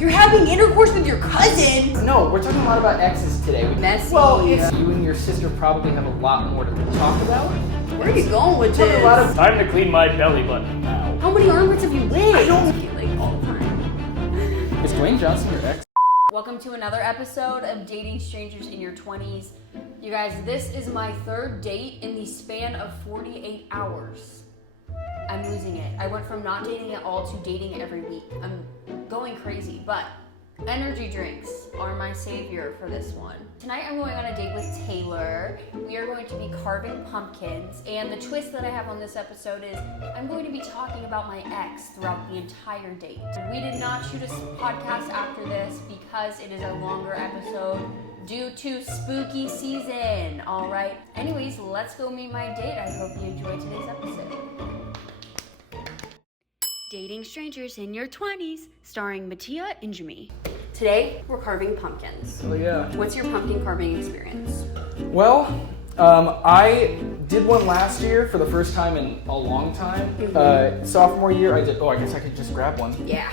You're having intercourse with your cousin? No, we're talking a lot about exes today. Messy. Well, you and your sister probably have a lot more to talk about. Where are you going with this? A lot of time to clean my belly button now. How many armpits have you licked? I don't like all the time. Is Dwayne Johnson your ex? Welcome to another episode of Dating Strangers in Your 20s. You guys, this is my third date in the span of 48 hours. I'm losing it. I went from not dating at all to dating every week. I'm going crazy, but energy drinks are my savior for this one. Tonight I'm going on a date with Taylor. We are going to be carving pumpkins, and the twist that I have on this episode is I'm going to be talking about my ex throughout the entire date. We did not shoot a podcast after this because it is a longer episode due to spooky season. All right. Anyways, let's go meet my date. I hope you enjoyed today's episode. Dating Strangers in Your 20s, starring Mattia and Jimmy. Today, we're carving pumpkins. Oh yeah. What's your pumpkin carving experience? Well, I did one last year for the first time in a long time. Mm-hmm. Sophomore year, I did. Oh, I guess I could just grab one. Yeah.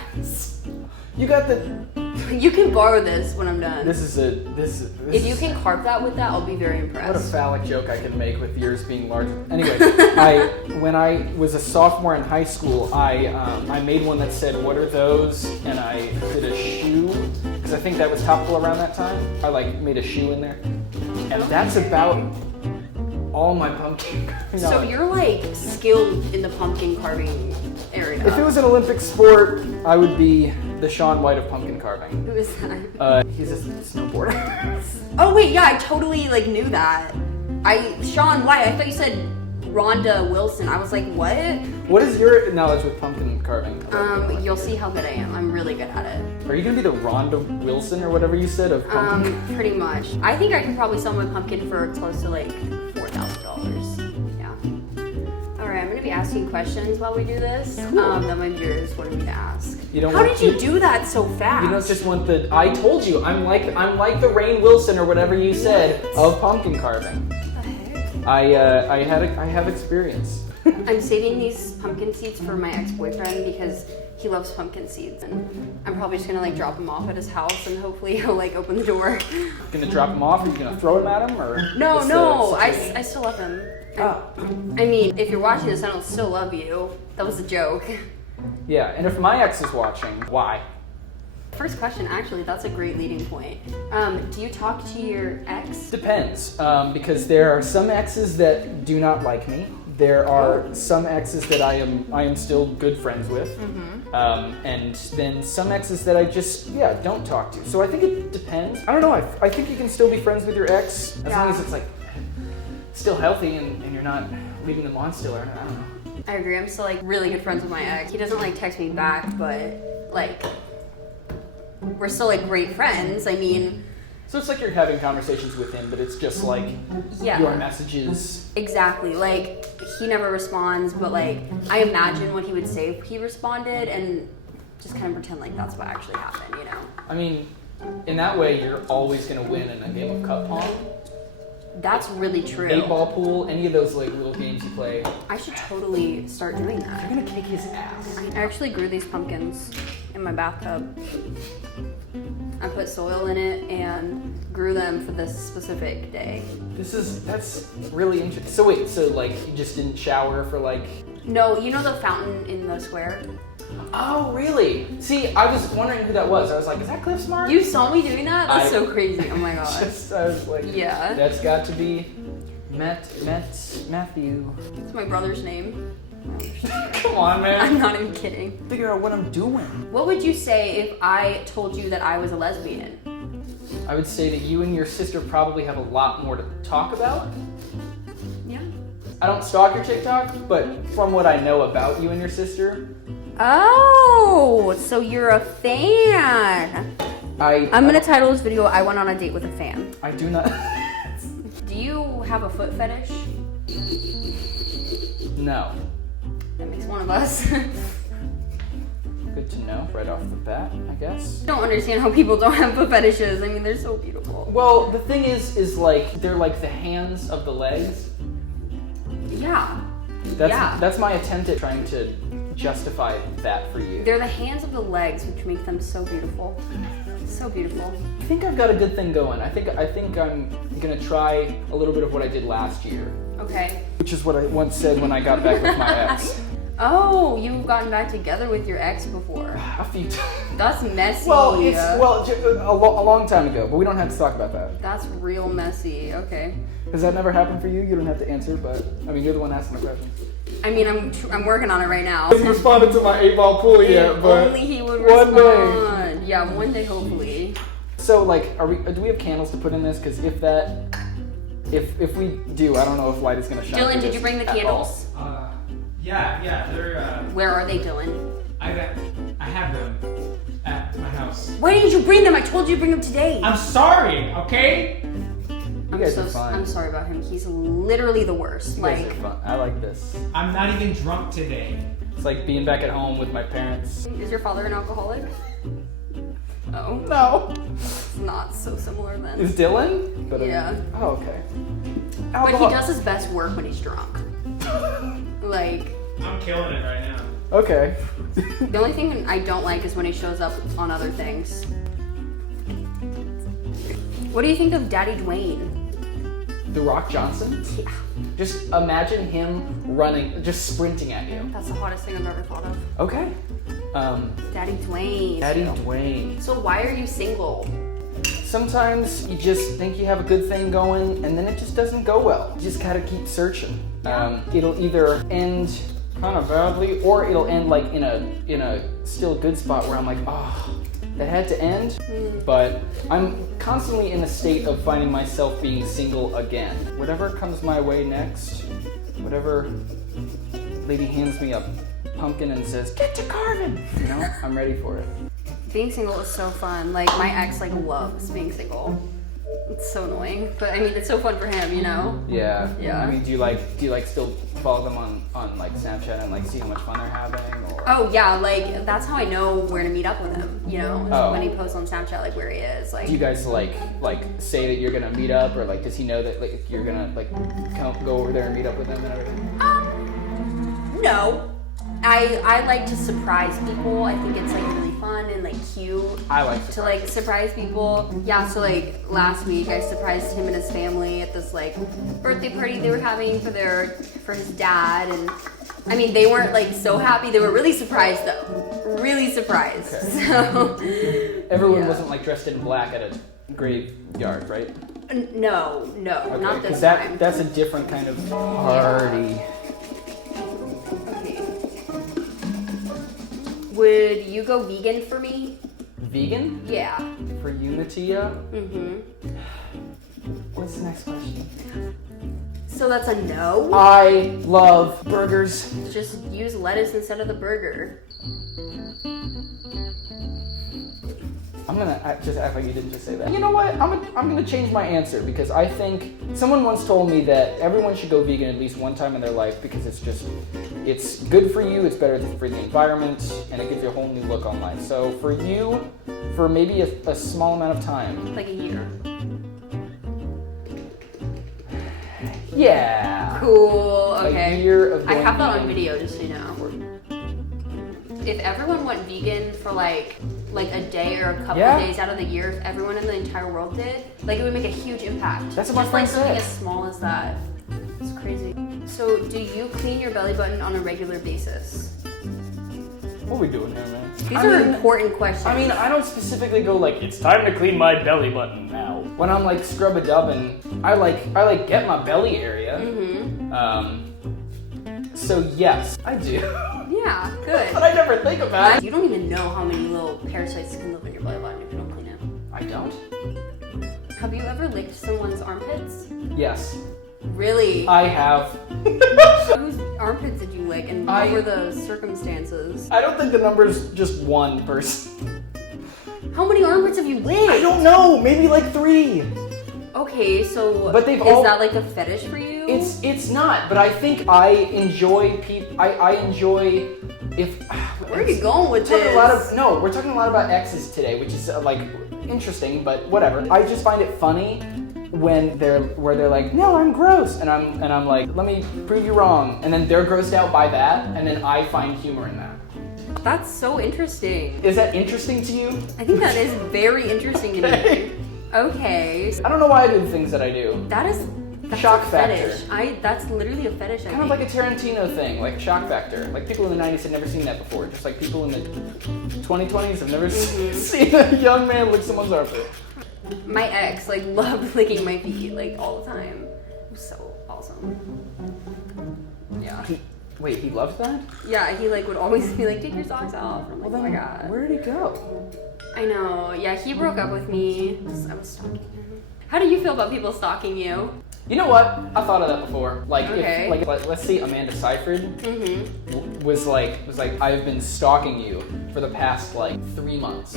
You got the. You can borrow this when I'm done. This If you can carve that with that, I'll be very impressed. What a phallic joke I can make with yours being larger. Anyway, when I was a sophomore in high school, I made one that said, "What are those?" And I did a shoe, because I think that was topical around that time. I made a shoe in there. And that's about all my pumpkin carving. So you're skilled in the pumpkin carving area. If it was an Olympic sport, I would be the Shaun White of pumpkin carving. Who is that? He's a snowboarder. Oh wait, yeah, I totally knew that. Shaun White, I thought you said Rhonda Wilson. I was like, what? What is your knowledge with pumpkin carving? You'll see how good I am. I'm really good at it. Are you gonna be the Rhonda Wilson or whatever you said of pumpkin? Pretty much. I think I could probably sell my pumpkin for close to $4,000. Yeah. All right, I'm gonna be asking questions while we do this. Cool. That my viewers wanted me to ask. How did you do that so fast? You don't just want the. I told you, I'm like the Rainn Wilson or whatever you said of pumpkin carving. What the heck? I have experience. I'm saving these pumpkin seeds for my ex-boyfriend because he loves pumpkin seeds, and I'm probably just gonna drop them off at his house, and hopefully he'll open the door. Gonna drop him off? Or you gonna throw him at him, or? No, I still love him. I mean, if you're watching this, I don't still love you. That was a joke. Yeah, and if my ex is watching, why? First question, actually, that's a great leading point. Do you talk to your ex? Depends, because there are some exes that do not like me. There are some exes that I am still good friends with, and then some exes that I just don't talk to. So I think it depends. I don't know. I think you can still be friends with your ex as long as it's still healthy and you're not leaving them on still. I don't know. I agree. I'm still really good friends with my ex. He doesn't text me back, but we're still great friends. I mean, so it's you're having conversations with him, but it's just your messages. Exactly. He never responds, but I imagine what he would say if he responded, and just kind of pretend that's what actually happened, you know? I mean, in that way, you're always gonna win in a game of cup pong. That's really true. 8-ball pool, any of those little games you play. I should totally start doing that. You're gonna kick his ass. I actually grew these pumpkins in my bathtub. I put soil in it and grew them for this specific day. That's really interesting. So wait, you just didn't shower for No, you know the fountain in the square? Oh, really? See, I was wondering who that was. I was like, is that Cliff Smart? You saw me doing that? That's so crazy. Oh my god. I was like, yeah. That's got to be Matthew. It's my brother's name. Come on, man. I'm not even kidding. Figure out what I'm doing. What would you say if I told you that I was a lesbian? I would say that you and your sister probably have a lot more to talk about. Yeah. I don't stalk your TikTok, but from what I know about you and your sister. Oh, so you're a fan. I'm gonna title this video, I went on a date with a fan. I do not. Do you have a foot fetish? No. That makes one of us. Good to know right off the bat, I guess. I don't understand how people don't have foot fetishes. I mean, they're so beautiful. Well, the thing is they're the hands of the legs. Yeah. That's my attempt at trying to justify that for you? They're the hands of the legs, which make them so beautiful. So beautiful. I think I've got a good thing going. I think I'm gonna try a little bit of what I did last year. Okay. Which is what I once said when I got back with my ex. Oh, you've gotten back together with your ex before. A few times. That's messy. Well, a long time ago, but we don't have to talk about that. That's real messy. Okay. Has that never happened for you? You don't have to answer, but I mean, you're the one asking the question. I mean, I'm working on it right now. He hasn't responded to my 8-ball pool yet, but only he would one respond. day. Yeah, one day hopefully. So, like, do we have candles to put in this? Because if we do, I don't know if light is gonna shine. Dylan, did you bring the candles? Yeah, they're. Where are they, Dylan? I have them at my house. Why didn't you bring them? I told you to bring them today. I'm sorry, okay? You guys are fine. I'm sorry about him. He's literally the worst. You guys are fun. I like this. I'm not even drunk today. It's like being back at home with my parents. Is your father an alcoholic? Oh. No. It's not so similar then. Is Dylan? Yeah. Oh, okay. But he does his best work when he's drunk. Like. I'm killing it right now. Okay. The only thing I don't like is when he shows up on other things. What do you think of Daddy Dwayne? The Rock Johnson? Yeah. Just imagine him running, just sprinting at you. That's the hottest thing I've ever thought of. Okay. Daddy Dwayne. Daddy Dwayne. So why are you single? Sometimes you just think you have a good thing going, and then it just doesn't go well. You just gotta keep searching. It'll either end kind of badly, or it'll end like in a still good spot where I'm like, oh, that had to end. But I'm constantly in a state of finding myself being single again. Whatever comes my way next, whatever lady hands me a pumpkin and says, get to carving, you know, I'm ready for it. Being single is so fun. Like my ex loves being single. It's so annoying, but I mean it's so fun for him, you know. Yeah. Yeah. I mean, do you like still follow them on like Snapchat and like see how much fun they're having? Or? Oh yeah, like that's how I know where to meet up with him. You know, is Oh. when he posts on Snapchat like where he is. Like. Do you guys like say that you're gonna meet up, or like does he know that like you're gonna like go over there and meet up with him and everything? No. I like to surprise people. I think it's like really fun and like cute. I like to like surprise people. Yeah, so like last week I surprised him and his family at this like birthday party they were having for his dad, and I mean they weren't like so happy. They were really surprised though. Really surprised. Okay. So Everyone wasn't like dressed in black at a graveyard, right? No, Okay, not this 'cause time. that's a different kind of party. Okay. Would you go vegan for me? Vegan? Yeah. For you, Natia? Mhm. What's the next question? So that's a no? I love burgers. Just use lettuce instead of the burger. I'm gonna just act like you didn't just say that. You know what? I'm gonna change my answer because I think someone once told me that everyone should go vegan at least one time in their life because it's good for you, it's better for the environment, and it gives you a whole new look on life. So for you, for maybe a small amount of time. Like a year. Yeah. Cool. Okay. A year of I going have that on vegan. video, just so you know. If everyone went vegan for like a day or a couple of days out of the year, if everyone in the entire world did, like it would make a huge impact. That's what my just friend like something said. as small as that. It's crazy. So, do you clean your belly button on a regular basis? What are we doing here, man? These are important questions. I mean, I don't specifically go like, it's time to clean my belly button now. When I'm like scrub-a-dubbing, I like get my belly area. So yes, I do. Yeah, good. But I never think about it. You don't even know how many little parasites can live in your belly button if you don't clean it. I don't? Have you ever licked someone's armpits? Yes. Really? I have. Whose armpits did you lick, and what were the circumstances? I don't think the number's just one person. How many armpits have you licked? I don't know, maybe like 3. Okay, so But they've is all- that like a fetish for you? It's not, but I think I enjoy I enjoy if. Where are you going with We're this? talking we're talking a lot about exes today, which is like interesting, but whatever. I just find it funny when they're like, no, I'm gross, and I'm like, let me prove you wrong, and then they're grossed out by that, and then I find humor in that. That's so interesting. Is that interesting to you? I think that is very interesting to me. Okay. I don't know why I do the things that I do. That's Shock a factor. fetish. That's literally a fetish, I Kind of think. like a Tarantino thing, like shock factor. Like people in the 90s had never seen that before. Just like people in the 2020s have never seen a young man lick someone's armpit. My ex, like, loved licking my feet, like, all the time. It was so awesome. Yeah. Wait, he loved that? Yeah, he, like, would always be like, take your socks off. I'm like, oh my god. Where did he go? I know. Yeah, he broke up with me. I was stalking him. How do you feel about people stalking you? You know what? I thought of that before. Like, Okay. if, like, let's say Amanda Seyfried was like, I've been stalking you for the past like 3 months.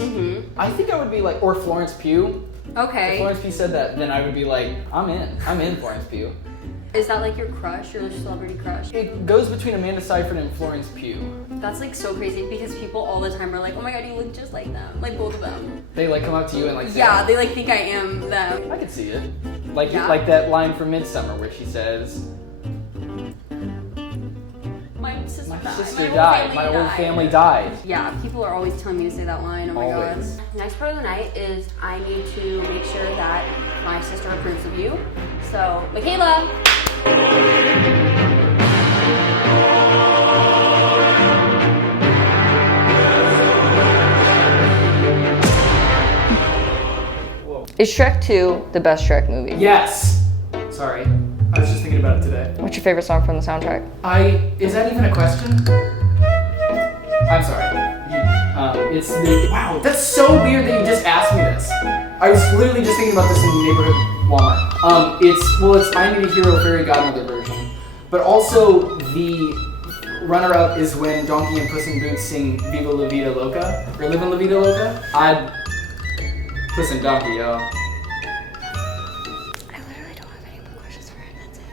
I think I would be like, or Florence Pugh. Okay. If Florence Pugh said that, then I would be like, I'm in Florence Pugh. Is that like your crush, your celebrity crush? It goes between Amanda Seyfried and Florence Pugh. That's like so crazy because people all the time are like, oh my god, you look just like them. Like both of them. They like come up to you and like say, Yeah, they like think I am them. I could see it. Like Yeah. like that line from Midsummer where she says, My sister died. died. My whole family died. Yeah, people are always telling me to say that line. Oh my Always. god. Next part of the night is I need to make sure that my sister approves of you. So, Michaela. Whoa. Is Shrek 2 the best Shrek movie? Yes. Sorry, I was just thinking about it today. What's your favorite song from the soundtrack? Is that even a question? I'm sorry. It's the, wow, that's so weird that you just asked me this. I was literally just thinking about this in the neighborhood Walmart. It's I Need a Hero Fairy Godmother version, but also the runner-up is when Donkey and Puss in Boots sing Viva La Vida Loca, or Livin' La Vida Loca. Puss and Donkey, y'all. I literally don't have any more questions for him. That's it.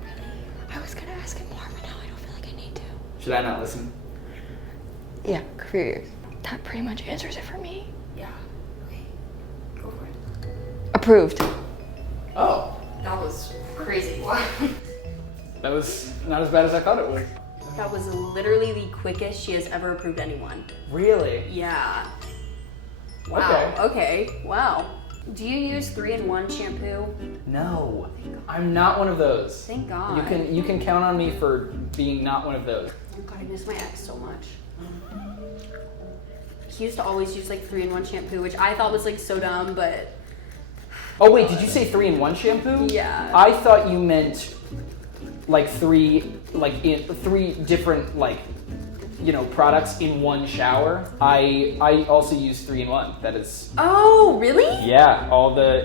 Really? I was gonna ask him more, but now I don't feel like I need to. Should I not listen? Yeah, careers. That pretty much answers it for me. Yeah. Okay. Go for it. Approved. Oh. That was crazy. That was not as bad as I thought it would. That was literally the quickest she has ever approved anyone. Really? Yeah. Wow. Okay. Wow. Do you use 3-in-1 shampoo? No. I'm not one of those. Thank God. You can count on me for being not one of those. Oh God, I miss my ex so much. He used to always use like 3-in-1 shampoo, which I thought was like so dumb, but Oh wait, did you say 3-in-1 shampoo? Yeah. I thought you meant like three different like products in one shower. I also use 3-in-1. That is Oh, really? yeah,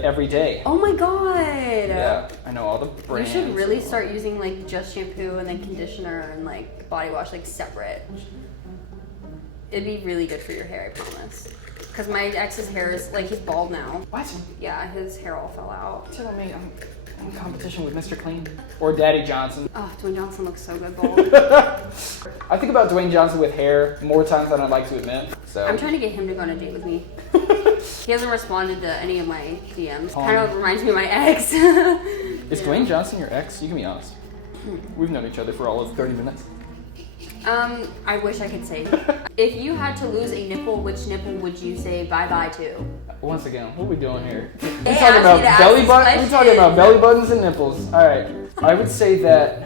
every day. Oh my God. Yeah, I know all the You brands. should really start using like just shampoo and then conditioner and like body wash like separate. It'd be really good for your hair, I promise. Because my ex's hair is like, he's bald now. What? Yeah, his hair all fell out. Tell me I'm in competition with Mr. Clean or Daddy Johnson. Oh, Dwayne Johnson looks so good bald. I think about Dwayne Johnson with hair more times than I'd like to admit. So I'm trying to get him to go on a date with me. He hasn't responded to any of my DMs. Kind of reminds me of my ex. Is Dwayne Johnson your ex? You can be honest. We've known each other for all of 30 minutes. I wish I could say. If you had to lose a nipple, which nipple would you say bye-bye to? Once again, what are we doing here? They We're talking about asked me to ask belly this buttons. We're talking question. about belly buttons and nipples. All right. I would say that.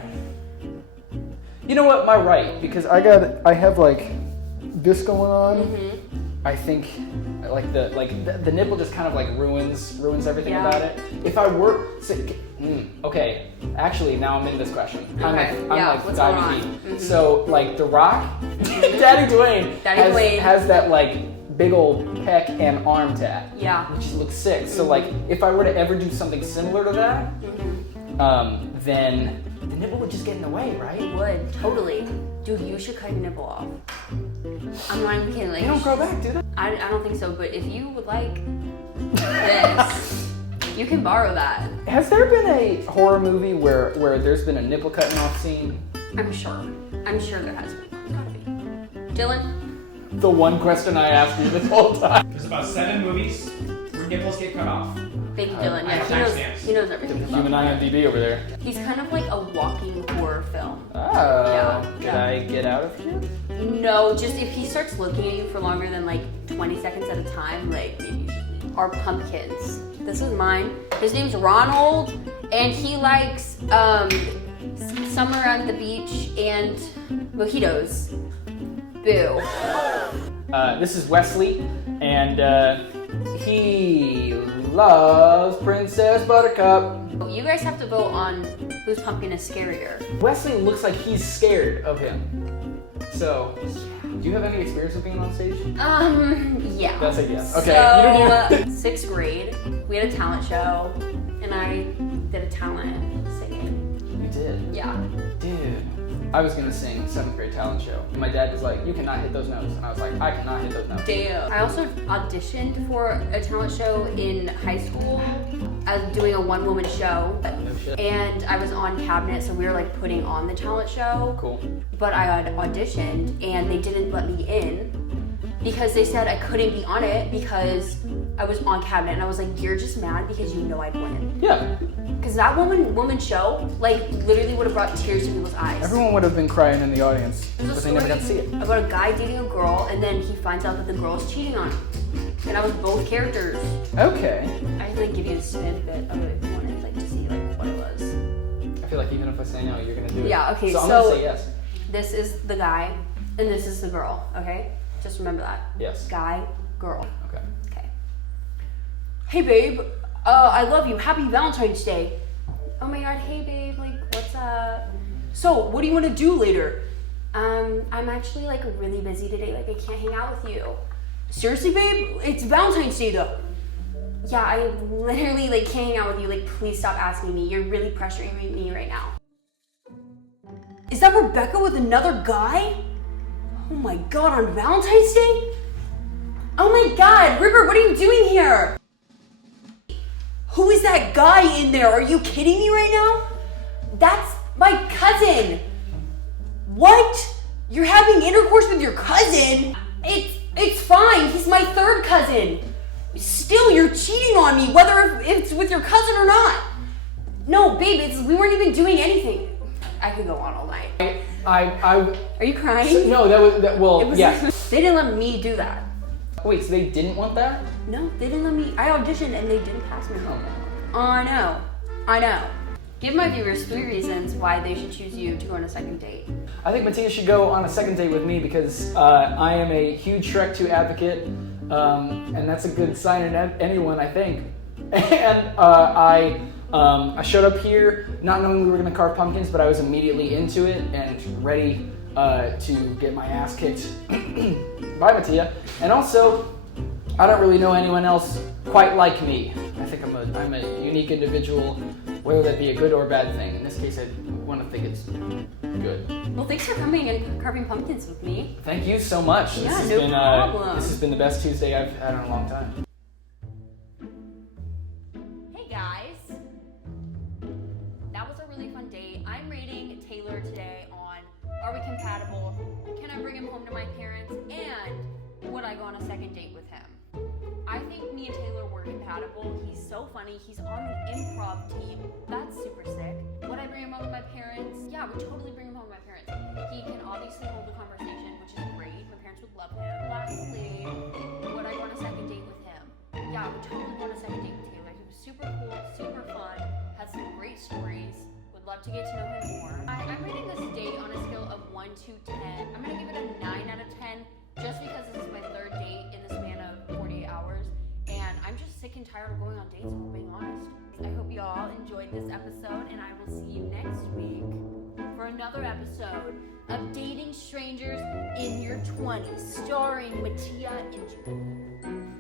You know what? My right, because I have like this going on. I think like the nipple just kind of like ruins everything Yeah. about it. If I were okay, actually now I'm in this question. I'm like what's diving going on? deep. So like The Rock, Daddy Dwayne, has that like big old pec and arm tat. Yeah. Which looks sick. So like if I were to ever do something similar to that, then the nipple would just get in the way, right? It would, totally. Dude, you should cut your nipple off. I'm not even kidding. Like, They don't grow back, do they? I don't think so, but if you would like this, you can borrow that. Has there been a horror movie where there's been a nipple cutting off scene? I'm sure there has been. Gotta be. Dylan? The one question I asked you this whole time. There's about 7 movies where nipples get cut off. Thank you, Dylan. I Yeah, have he knows everything about Human that. IMDb over there. He's kind of like a walking horror film. Oh. Yeah. Did I get out of here? No, just if he starts looking at you for longer than like 20 seconds at a time, like maybe you should leave. Our pumpkins. This is mine. His name's Ronald, and he likes summer on the beach and mojitos. Boo. This is Wesley, and he loves Princess Buttercup. You guys have to vote on whose pumpkin is scarier. Wesley looks like he's scared of him. So, do you have any experience with being on stage? Yeah. That's a yes. Okay. So, you don't even... 6th grade, we had a talent show, and I did a talent singing. You did? Yeah. Dude. I was gonna sing 7th grade talent show. And my dad was like, you cannot hit those notes. And I was like, I cannot hit those notes. Damn. I also auditioned for a talent show in high school. I was doing a one-woman show. No shit. And I was on cabinet, so we were like putting on the talent show. Cool. But I had auditioned, and they didn't let me in because they said I couldn't be on it because I was on cabinet. And I was like, you're just mad because you know I'd win. Yeah. Because that woman show, like, literally would have brought tears to people's eyes. Everyone would have been crying in the audience, There's a but they never got to see it. about a guy dating a girl, and then he finds out that the girl is cheating on him. And I was both characters. Okay. I had to like give you a snippet of it if you wanted like to see like what it was. I feel like even if I say no, you're gonna do it. Yeah. Okay. So I'm gonna say yes. This is the guy, and this is the girl. Okay. Just remember that. Yes. Guy, girl. Okay. Okay. Hey babe, I love you. Happy Valentine's Day. Oh my God. Hey babe, like what's up? So what do you want to do later? I'm actually like really busy today. Like I can't hang out with you. Seriously, babe? It's Valentine's Day though. Yeah, I literally like can't hang out with you. Like, please stop asking me. You're really pressuring me right now. Is that Rebecca with another guy? Oh my God, on Valentine's Day? Oh my God, River, what are you doing here? Who is that guy in there? Are you kidding me right now? That's my cousin. What? You're having intercourse with your cousin? It's fine. He's my third cousin. Still, you're cheating on me, whether it's with your cousin or not. No, babe, we weren't even doing anything. I could go on all night. Are you crying? No, yeah. They didn't let me do that. Wait, so they didn't want that? No, they didn't let me. I auditioned and they didn't pass me. I know. Give my viewers 3 reasons why they should choose you to go on a second date. I think Mattia should go on a second date with me because I am a huge Shrek 2 advocate, and that's a good sign in anyone, I think. And I showed up here not knowing we were going to carve pumpkins, but I was immediately into it and ready to get my ass kicked by Mattia. And also, I don't really know anyone else quite like me. I think I'm a unique individual, whether that be a good or bad thing. In this case, I want to think it's good. Well, thanks for coming and carving pumpkins with me. Thank you so much. Yeah, This has been the best Tuesday I've had in a long time. Hey guys. That was a really fun date. I'm rating Taylor today on are we compatible? Can I bring him home to my parents? And would I go on a second date with him? I think me and Taylor were compatible. He's so funny. He's on the improv team. That's super sick. Would I bring him home to my parents? Yeah, I would totally bring him home to my parents. He can obviously hold a conversation, which is great. My parents would love him. Lastly, would I go on a second date with him? Yeah, I would totally go on a second date with Taylor. He was super cool, super fun, had some great stories. Would love to get to know him more. I'm rating this date on a scale of 1 to 10. I'm gonna give it a 9 out of 10 just because this is my 3rd date in the span of 48 hours. And I'm just sick and tired of going on dates, if we're being honest. I hope you all enjoyed this episode, and I will see you next week for another episode of Dating Strangers in Your 20s, starring Mattia and Julie.